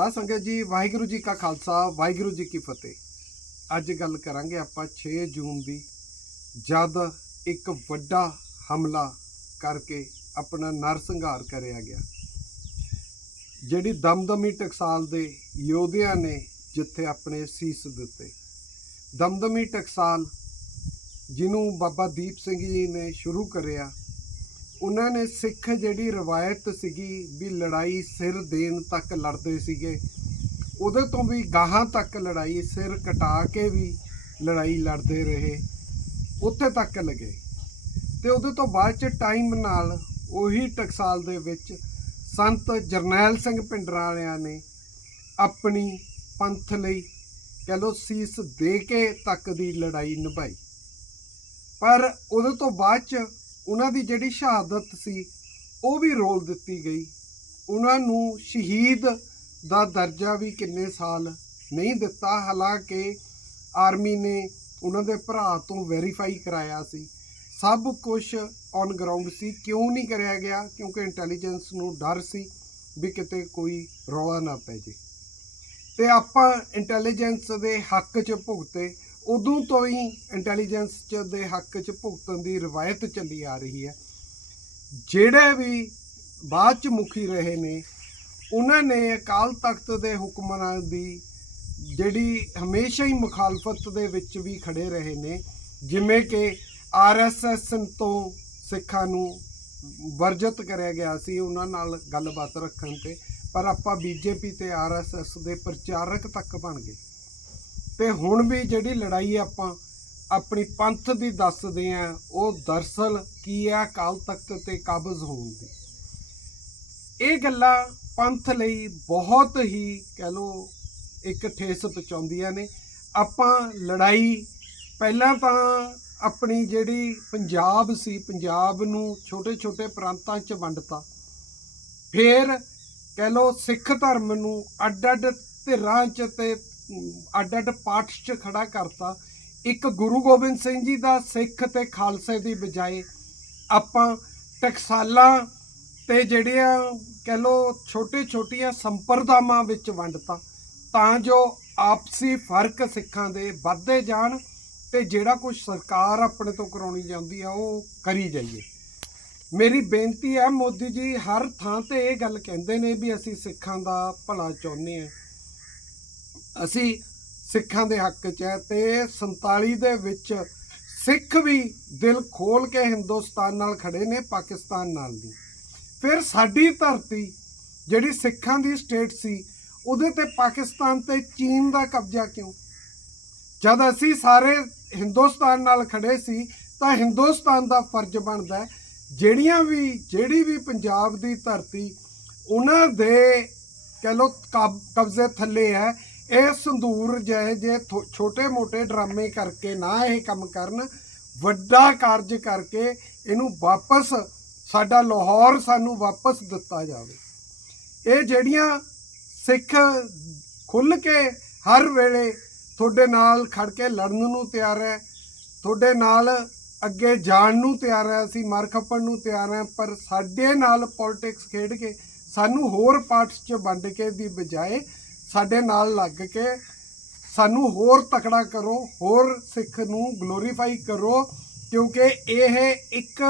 ਸਾਧ ਸੰਗਤ ਜੀ, ਵਾਹਿਗੁਰੂ ਜੀ ਕਾ ਖਾਲਸਾ, ਵਾਹਿਗੁਰੂ ਜੀ ਕੀ ਫਤਿਹ। ਅੱਜ ਗੱਲ ਕਰਾਂਗੇ ਆਪਾਂ 6 ਜੂਨ ਦੀ, ਜਦ ਇੱਕ ਵੱਡਾ ਹਮਲਾ ਕਰਕੇ ਆਪਣਾ ਨਰਸੰਹਾਰ ਕਰਿਆ ਗਿਆ। ਜਿਹੜੀ ਦਮਦਮੀ ਟਕਸਾਲ ਦੇ ਯੋਧਿਆਂ ਨੇ ਜਿੱਥੇ ਆਪਣੇ ਸੀਸ ਦਿੱਤੇ। ਦਮਦਮੀ ਟਕਸਾਲ ਜਿਹਨੂੰ ਬਾਬਾ ਦੀਪ ਸਿੰਘ ਜੀ ਨੇ ਸ਼ੁਰੂ ਕਰਿਆ ਉਹਨਾਂ ਨੇ ਸਿੱਖ ਜਿਹੜੀ ਰਵਾਇਤ ਸੀਗੀ ਵੀ ਲੜਾਈ ਸਿਰ ਦੇਣ ਤੱਕ ਲੜਦੇ ਸੀਗੇ, ਉਹਦੇ ਤੋਂ ਵੀ ਗਾਹਾਂ ਤੱਕ ਲੜਾਈ ਸਿਰ ਕਟਾ ਕੇ ਵੀ ਲੜਾਈ ਲੜਦੇ ਰਹੇ, ਉੱਥੇ ਤੱਕ ਲਗੇ। ਤੇ ਉਹਦੇ ਤੋਂ ਬਾਅਦ ਚ ਟਾਈਮ ਨਾਲ ਉਹੀ ਟਕਸਾਲ ਦੇ ਵਿੱਚ ਸੰਤ ਜਰਨੈਲ ਸਿੰਘ ਪਿੰਡਰਾਂ ਵਾਲਿਆਂ ਨੇ ਆਪਣੀ ਪੰਥ ਲਈ ਕਹਿ ਲੋ ਸੀਸ ਦੇ ਕੇ ਤੱਕ ਦੀ ਲੜਾਈ ਨਿਭਾਈ। ਪਰ ਉਹਦੇ ਤੋਂ ਬਾਅਦ ਚ ਉਹਨਾਂ ਦੀ ਜਿਹੜੀ ਸ਼ਹਾਦਤ ਸੀ, ਉਹ ਵੀ ਰੋਲ ਦਿੱਤੀ ਗਈ। ਉਹਨਾਂ ਨੂੰ ਸ਼ਹੀਦ ਦਾ ਦਰਜਾ ਵੀ ਕਿੰਨੇ ਸਾਲ ਨਹੀਂ ਦਿੱਤਾ, ਹਾਲਾਂਕਿ ਆਰਮੀ ਨੇ ਉਹਨਾਂ ਦੇ ਭਰਾ ਤੋਂ ਵੈਰੀਫਾਈ ਕਰਾਇਆ ਸੀ। ਸਭ ਕੁਝ ਔਨ ਗਰਾਊਂਡ ਸੀ। ਕਿਉਂ ਨਹੀਂ ਕਰਿਆ ਗਿਆ? ਕਿਉਂਕਿ ਇੰਟੈਲੀਜੈਂਸ ਨੂੰ ਡਰ ਸੀ ਵੀ ਕਿਤੇ ਕੋਈ ਰੌਲਾ ਨਾ ਪੈ ਜੇ। ਤੇ ਆਪਾਂ ਇੰਟੈਲੀਜੈਂਸ ਦੇ ਹੱਕ 'ਚ ਭੁਗਤੇ। ਉਦੋਂ ਤੋਂ ਹੀ ਇੰਟੈਲੀਜੈਂਸ 'ਚ ਦੇ ਹੱਕ 'ਚ ਭੁਗਤਣ ਦੀ ਰਵਾਇਤ ਚੱਲੀ ਆ ਰਹੀ ਹੈ। ਜਿਹੜੇ ਵੀ ਬਾਅਦ 'ਚ ਮੁਖੀ ਰਹੇ ਨੇ, ਉਹਨਾਂ ਨੇ ਅਕਾਲ ਤਖਤ ਦੇ ਹੁਕਮਰਾਨਾਂ ਦੀ ਜਿਹੜੀ ਹਮੇਸ਼ਾ ਹੀ ਮੁਖਾਲਫਤ ਦੇ ਵਿੱਚ ਵੀ ਖੜੇ ਰਹੇ ਨੇ, ਜਿਵੇਂ ਕਿ ਆਰਐਸਐਸ ਤੋਂ ਸਿੱਖਾਂ ਨੂੰ ਵਰਜਿਤ ਕਰਿਆ ਗਿਆ ਸੀ ਉਹਨਾਂ ਨਾਲ ਗੱਲਬਾਤ ਰੱਖਣ ਤੇ, ਪਰ ਆਪਾਂ ਬੀਜੇਪੀ ਤੇ ਆਰਐਸਐਸ ਦੇ ਪ੍ਰਚਾਰਕ ਤੱਕ ਬਣ ਗਏ। ਤੇ ਹੁਣ ਵੀ ਜਿਹੜੀ ਲੜਾਈ ਆਪਾਂ ਆਪਣੀ ਪੰਥ ਦੀ ਦੱਸਦੇ ਆ, ਉਹ ਦਰਸਲ ਕੀ ਹੈ ਅਕਾਲ ਤਖਤ ਤੇ ਕਾਬਜ਼ ਹੋਣ ਦੀ। ਇਹ ਗੱਲਾਂ ਪੰਥ ਲਈ ਬਹੁਤ ਹੀ ਕਹਿ ਲੋ ਇੱਕ ਠੇਸ ਪਹੁੰਚਾਉਂਦੀਆਂ ਨੇ। ਆਪਾਂ ਲੜਾਈ ਪਹਿਲਾਂ ਤਾਂ ਆਪਣੀ ਜਿਹੜੀ ਪੰਜਾਬ ਸੀ, ਪੰਜਾਬ ਨੂੰ ਛੋਟੇ-ਛੋਟੇ ਪ੍ਰਾਂਤਾਂ 'ਚ ਵੰਡਤਾ। ਫਿਰ ਕਹਿ ਲੋ ਸਿੱਖ ਧਰਮ ਨੂੰ ਅੱਡ-ਅੱਡ ਧਿਰਾਂ 'ਚ ਤੇ ਅੱਡ-ਅੱਡ ਪਾਠ 'ਚ ਖੜਾ ਕਰਤਾ। ਇੱਕ ਗੁਰੂ ਗੋਬਿੰਦ ਸਿੰਘ ਜੀ ਦਾ ਸਿੱਖ ਤੇ ਖਾਲਸੇ ਦੀ ਬਜਾਏ ਆਪਾਂ ਟਕਸਾਲਾਂ ਤੇ ਜਿਹੜੀਆਂ ਕਹਿ ਲੋ ਛੋਟੇ-ਛੋਟੀਆਂ ਸੰਪਰਦਾਵਾਂ ਵਿੱਚ ਵੰਡਤਾ, ਤਾਂ ਜੋ ਆਪਸੀ ਫ਼ਰਕ ਸਿੱਖਾਂ ਦੇ ਵੱਧਦੇ ਜਾਣ ਤੇ ਜਿਹੜਾ ਕੁਝ ਸਰਕਾਰ ਆਪਣੇ ਤੋਂ ਕਰਾਉਣੀ ਜਾਂਦੀ ਆ, ਉਹ ਕਰੀ ਜਾਈਏ। ਮੇਰੀ ਬੇਨਤੀ ਹੈ ਮੋਦੀ ਜੀ, ਹਰ ਥਾਂ ਤੇ ਇਹ ਗੱਲ ਕਹਿੰਦੇ ਨੇ ਵੀ ਅਸੀਂ ਸਿੱਖਾਂ ਦਾ ਭਲਾ ਚਾਹੁੰਦੇ ਆ ਅਸੀਂ ਸਿੱਖਾਂ ਦੇ ਹੱਕ 'ਚ ਹੈ ਤੇ 47 ਦੇ ਵਿੱਚ ਸਿੱਖ ਵੀ ਦਿਲ ਖੋਲ ਕੇ ਹਿੰਦੁਸਤਾਨ ਨਾਲ ਖੜੇ ਨੇ, ਪਾਕਿਸਤਾਨ ਨਾਲ ਨਹੀਂ ਫਿਰ ਸਾਡੀ ਧਰਤੀ ਜਿਹੜੀ ਸਿੱਖਾਂ ਦੀ ਸਟੇਟ ਸੀ, ਉਹਦੇ ਤੇ ਪਾਕਿਸਤਾਨ ਤੇ ਚੀਨ ਦਾ ਕਬਜ਼ਾ ਕਿਉਂ? ਜਦ ਅਸੀਂ ਸਾਰੇ ਹਿੰਦੁਸਤਾਨ ਨਾਲ ਖੜੇ ਸੀ, ਤਾਂ ਹਿੰਦੁਸਤਾਨ ਦਾ ਫਰਜ਼ ਬਣਦਾ ਜਿਹੜੀਆਂ ਵੀ, ਜਿਹੜੀ ਵੀ ਪੰਜਾਬ ਦੀ ਧਰਤੀ, ਉਹਨਾਂ ਦੇ ਕਹਿ ਲੋ ਕਬਜ਼ੇ ਥੱਲੇ ਹੈ ਇਹ ਸੰਦੂਰ ਜਿਹੇ ਜੇ ਛੋਟੇ-ਮੋਟੇ ਡਰਾਮੇ ਕਰਕੇ ਨਾ ਇਹ ਕੰਮ ਕਰਨ, ਵੱਡਾ ਕਾਰਜ ਕਰਕੇ ਇਹਨੂੰ ਵਾਪਸ ਸਾਡਾ ਲਾਹੌਰ ਸਾਨੂੰ ਵਾਪਸ ਦਿੱਤਾ ਜਾਵੇ। ਇਹ ਜਿਹੜੀਆਂ ਸਿੱਖ ਖੁੱਲ ਕੇ ਹਰ ਵੇਲੇ ਤੁਹਾਡੇ ਨਾਲ ਖੜ ਕੇ ਲੜਨ ਨੂੰ ਤਿਆਰ ਹੈ, ਤੁਹਾਡੇ ਨਾਲ ਅੱਗੇ ਜਾਣ ਨੂੰ ਤਿਆਰ ਹੈ, ਅਸੀਂ ਮਰ ਖੱਪਣ ਨੂੰ ਤਿਆਰ ਹੈ, ਪਰ ਸਾਡੇ ਨਾਲ ਪੋਲਿਟਿਕਸ ਖੇਡ ਕੇ ਸਾਨੂੰ ਹੋਰ ਪਾਰਟਸ 'ਚ ਵੰਡ ਕੇ ਦੀ ਬਜਾਏ ਸਾਡੇ ਨਾਲ ਲੱਗ ਕੇ ਸਾਨੂੰ ਹੋਰ ਤਕੜਾ ਕਰੋ, ਹੋਰ ਸਿੱਖ ਨੂੰ ਗਲੋਰੀਫਾਈ ਕਰੋ, ਕਿਉਂਕਿ ਇਹ ਇੱਕ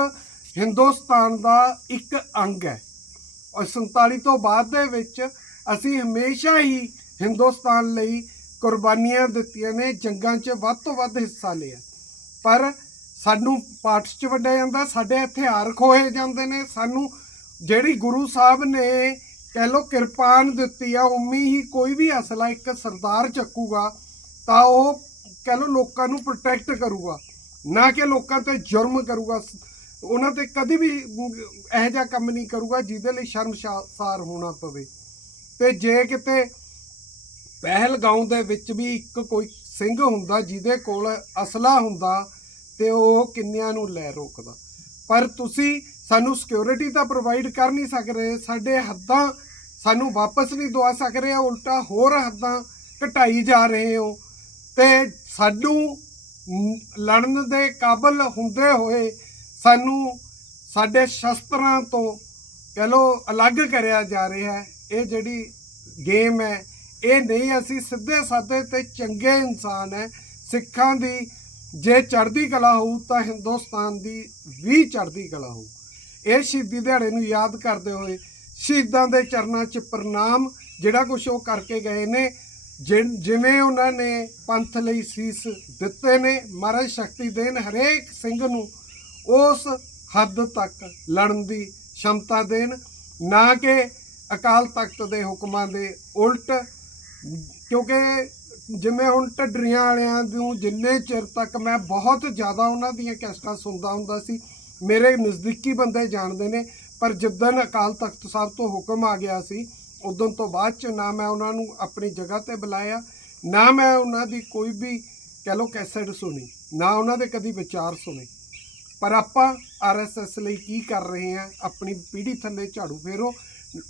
ਹਿੰਦੁਸਤਾਨ ਦਾ ਇੱਕ ਅੰਗ ਹੈ। ਔਰ 47 ਤੋਂ ਬਾਅਦ ਦੇ ਵਿੱਚ ਅਸੀਂ ਹਮੇਸ਼ਾ ਹੀ ਹਿੰਦੁਸਤਾਨ ਲਈ ਕੁਰਬਾਨੀਆਂ ਦਿੱਤੀਆਂ ਨੇ, ਜੰਗਾਂ 'ਚ ਵੱਧ ਤੋਂ ਵੱਧ ਹਿੱਸਾ ਲਿਆ। ਪਰ ਸਾਨੂੰ ਪਾਠ 'ਚ ਵੰਡਿਆ ਜਾਂਦਾ, ਸਾਡੇ ਹਥਿਆਰ ਖੋਏ ਜਾਂਦੇ ਨੇ, ਸਾਨੂੰ ਜਿਹੜੀ ਗੁਰੂ ਸਾਹਿਬ ਨੇ ਕਹਿ ਲੋ ਕਿਰਪਾਨ ਦਿੱਤੀ ਆ ਉਮੀ ਹੀ ਕੋਈ ਵੀ ਅਸਲਾ ਇੱਕ ਸਰਦਾਰ ਚੱਕੂਗਾ, ਤਾਂ ਉਹ ਕਹਿ ਲੋ ਲੋਕਾਂ ਨੂੰ ਪ੍ਰੋਟੈਕਟ ਕਰੂਗਾ, ਨਾ ਕਿ ਲੋਕਾਂ ਤੇ ਜੁਰਮ ਕਰੂਗਾ ਉਹਨਾਂ ਤੇ ਕਦੇ ਵੀ ਇਹੋ ਜਿਹਾ ਕੰਮ ਨਹੀਂ ਕਰੂਗਾ ਜਿਹਦੇ ਲਈ ਸ਼ਰਮਸਾਰ ਹੋਣਾ ਪਵੇ। ਤੇ ਜੇ ਕਿਤੇ ਪਹਿਲ ਗਾਉਂ ਦੇ ਵਿੱਚ ਵੀ ਇੱਕ ਕੋਈ ਸਿੰਘ ਹੁੰਦਾ ਜਿਹਦੇ ਕੋਲ ਅਸਲਾ ਹੁੰਦਾ ਤੇ ਉਹ ਕਿੰਨਿਆਂ ਨੂੰ ਲੈ ਰੋਕਦਾ। ਪਰ ਤੁਸੀਂ ਸਾਨੂੰ ਸਿਕਿਉਰਿਟੀ ਤਾਂ ਪ੍ਰੋਵਾਈਡ ਕਰ ਨਹੀਂ ਸਕ ਰਹੇ, ਸਾਡੇ ਹੱਦਾਂ ਸਾਨੂੰ ਵਾਪਸ ਨਹੀਂ ਦਵਾ ਸਕ ਰਹੇ ਉਲਟਾ ਹੋਰ ਹੱਦਾਂ ਘਟਾਈ ਜਾ ਰਹੇ ਹੋ। ਤੇ ਸਾਨੂੰ ਲੜਨ ਦੇ ਕਾਬਲ ਹੁੰਦੇ ਹੋਏ ਸਾਨੂੰ ਸਾਡੇ ਸ਼ਸਤਰਾਂ ਤੋਂ ਕਹ ਲੋ ਅਲੱਗ ਕਰਿਆ ਜਾ ਰਿਹਾ ਹੈ। ਇਹ ਜਿਹੜੀ ਗੇਮ ਹੈ, ਇਹ ਨਹੀਂ, ਅਸੀਂ ਸਿੱਧੇ ਸਾਦੇ ਤੇ ਚੰਗੇ ਇਨਸਾਨ ਹੈ। ਸਿੱਖਾਂ ਦੀ ਜੇ ਚੜ੍ਹਦੀ ਕਲਾ ਹੋਊ ਤਾਂ ਹਿੰਦੁਸਤਾਨ ਦੀ ਵੀ ਚੜ੍ਹਦੀ ਕਲਾ ਹੋਊ। ਇਹ ਸ਼ਹੀਦੀ ਦਿਹਾੜੇ ਨੂੰ ਯਾਦ ਕਰਦੇ ਹੋਏ ਸ਼ਹੀਦਾਂ ਦੇ ਚਰਨਾਂ 'ਚ ਪ੍ਰਣਾਮ, ਜਿਹੜਾ ਕੁਝ ਉਹ ਕਰਕੇ ਗਏ ਨੇ ਜਿ- ਜਿਵੇਂ ਉਹਨਾਂ ਨੇ ਪੰਥ ਲਈ ਸੀਸ ਦਿੱਤੇ ਨੇ, ਮਹਾਰਾਜ ਸ਼ਕਤੀ ਦੇਣ ਹਰੇਕ ਸਿੰਘ ਨੂੰ, ਉਸ ਹੱਦ ਤੱਕ ਲੜਨ ਦੀ ਸ਼ਮਤਾ ਦੇਣ, ਨਾ ਕਿ ਅਕਾਲ ਤਖਤ ਦੇ ਹੁਕਮਾਂ ਦੇ ਉਲਟ, ਕਿਉਂਕਿ ਜਿਵੇਂ ਹੁਣ ਢੱਡਰੀਆਂ ਵਾਲਿਆਂ ਨੂੰ ਜਿੰਨੇ ਚਿਰ ਤੱਕ ਮੈਂ ਬਹੁਤ ਜ਼ਿਆਦਾ ਉਹਨਾਂ ਦੀਆਂ ਕੈਸਟਾਂ ਸੁਣਦਾ ਹੁੰਦਾ ਸੀ ਮੇਰੇ ਨਜ਼ਦੀਕੀ ਬੰਦੇ ਜਾਣਦੇ ਨੇ, ਪਰ ਜਿੱਦਣ ਅਕਾਲ ਤਖਤ ਸਾਹਿਬ ਤੋਂ ਹੁਕਮ ਆ ਗਿਆ ਸੀ, ਉਦੋਂ ਤੋਂ ਬਾਅਦ ਚ ਨਾ ਮੈਂ ਉਹਨਾਂ ਨੂੰ ਆਪਣੀ ਜਗ੍ਹਾ ਤੇ ਬੁਲਾਇਆ, ਨਾ ਮੈਂ ਉਹਨਾਂ ਦੀ ਕੋਈ ਵੀ ਕਹਿ ਲਓ ਕੈਸਟ ਸੁਣੀ, ਨਾ ਉਹਨਾਂ ਦੇ ਕਦੀ ਵਿਚਾਰ ਸੁਣੇ। ਪਰ ਆਪਾਂ ਆਰਐਸਐਸ ਲਈ ਕੀ ਕਰ ਰਹੇ ਹਾਂ, ਆਪਣੀ ਪੀੜ੍ਹੀ ਥੱਲੇ ਝਾੜੂ ਫੇਰੋ,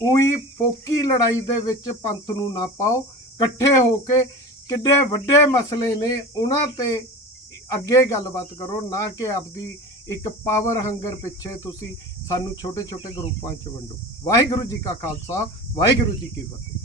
ਉਹੀ ਫੋਕੀ ਲੜਾਈ ਦੇ ਵਿੱਚ ਪੰਥ ਨੂੰ ਨਾ ਪਾਓ, ਇਕੱਠੇ ਹੋ ਕੇ ਕਿੱਡੇ ਵੱਡੇ ਮਸਲੇ ਨੇ, ਉਹਨਾਂ ਤੇ ਅੱਗੇ ਗੱਲਬਾਤ ਕਰੋ, ਨਾ ਕਿ ਆਪਦੀ ਇੱਕ ਪਾਵਰ ਹੰਗਰ ਪਿੱਛੇ ਤੁਸੀਂ ਸਾਨੂੰ ਛੋਟੇ ਛੋਟੇ ਗਰੁੱਪਾਂ 'ਚ ਵੰਡੋ। ਵਾਹਿਗੁਰੂ ਜੀ ਕਾ ਖਾਲਸਾ, ਵਾਹਿਗੁਰੂ ਜੀ ਕੀ ਫਤਿਹ।